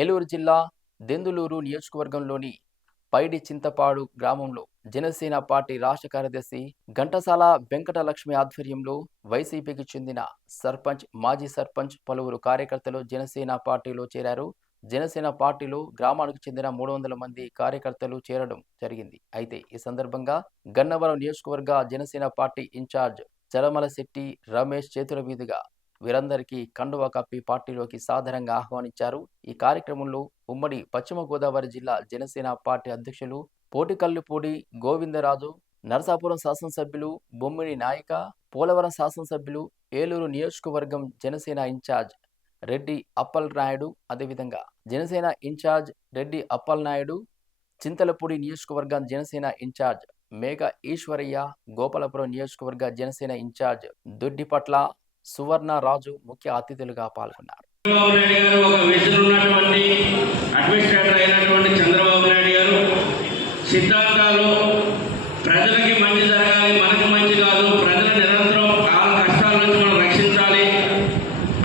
ఏలూరు జిల్లా దెందులూరు నియోజకవర్గంలోని పైడి చింతపాడు గ్రామంలో జనసేన పార్టీ రాష్ట్ర కార్యదర్శి ఘంటసాల వెంకటలక్ష్మి ఆధ్వర్యంలో వైసీపీకి చెందిన సర్పంచ్, మాజీ సర్పంచ్, పలువురు కార్యకర్తలు జనసేన పార్టీలో చేరారు. జనసేన పార్టీలో గ్రామానికి చెందిన 300 మంది కార్యకర్తలు చేరడం జరిగింది. అయితే ఈ సందర్భంగా గన్నవరం నియోజకవర్గ జనసేన పార్టీ ఇన్ఛార్జ్ చలమలశెట్టి రమేష్ చేతుల మీదుగా వీరందరికీ కండువా కప్పి పార్టీలోకి సాదరంగా ఆహ్వానించారు. ఈ కార్యక్రమంలో ఉమ్మడి పశ్చిమ గోదావరి జిల్లా జనసేన పార్టీ అధ్యక్షులు పోటికల్లుపూడి గోవిందరాజు, నరసాపురం శాసనసభ్యులు బొమ్మిడి నాయక, పోలవరం శాసనసభ్యులు, ఏలూరు నియోజకవర్గం జనసేన ఇన్ఛార్జ్ రెడ్డి అప్పలనాయుడు, అదేవిధంగా జనసేన ఇన్ఛార్జ్ రెడ్డి అప్పలనాయుడు, చింతలపూడి నియోజకవర్గం జనసేన ఇన్ఛార్జ్ మేఘ ఈశ్వరయ్య, గోపాలపురం నియోజకవర్గ జనసేన ఇన్ఛార్జ్ దొడ్డిపట్ల సువర్ణ రాజు ముఖ్య అతిథులుగా పాల్గొన్నారు. చంద్రబాబు నాయుడు గారు సిద్ధాంతాలు ప్రజలకి మంచి జరగాలి, మనకు మంచి కాదు, ప్రజల నిరంతరం వాళ్ళ కష్టాల నుంచి మనం రక్షించాలి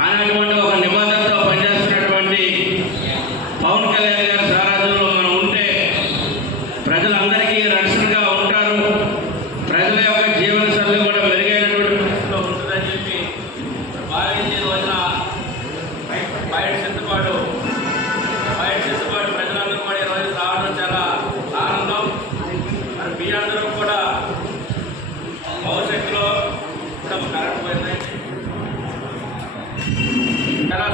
అనేటువంటి ఒక నిబంధనతో పనిచేస్తున్నటువంటి పవన్ కళ్యాణ్ గారి సారథ్యంలో మనం ఉంటే ప్రజలందరికీ రక్షణగా ఉంటారు. ప్రజల యొక్క జీవన శైలి కూడా మెరుగైనటువంటి పరిస్థితిలో ఉంటుందని చెప్పి భావించే రోజున పైడి చింతపాడు ప్రజలందరూ కూడా ఈ రోజు రావడం చాలా ఆనందం. మరి మీ అందరూ కూడా భవిష్యత్తులో కరెంట్ పోయింది చాలా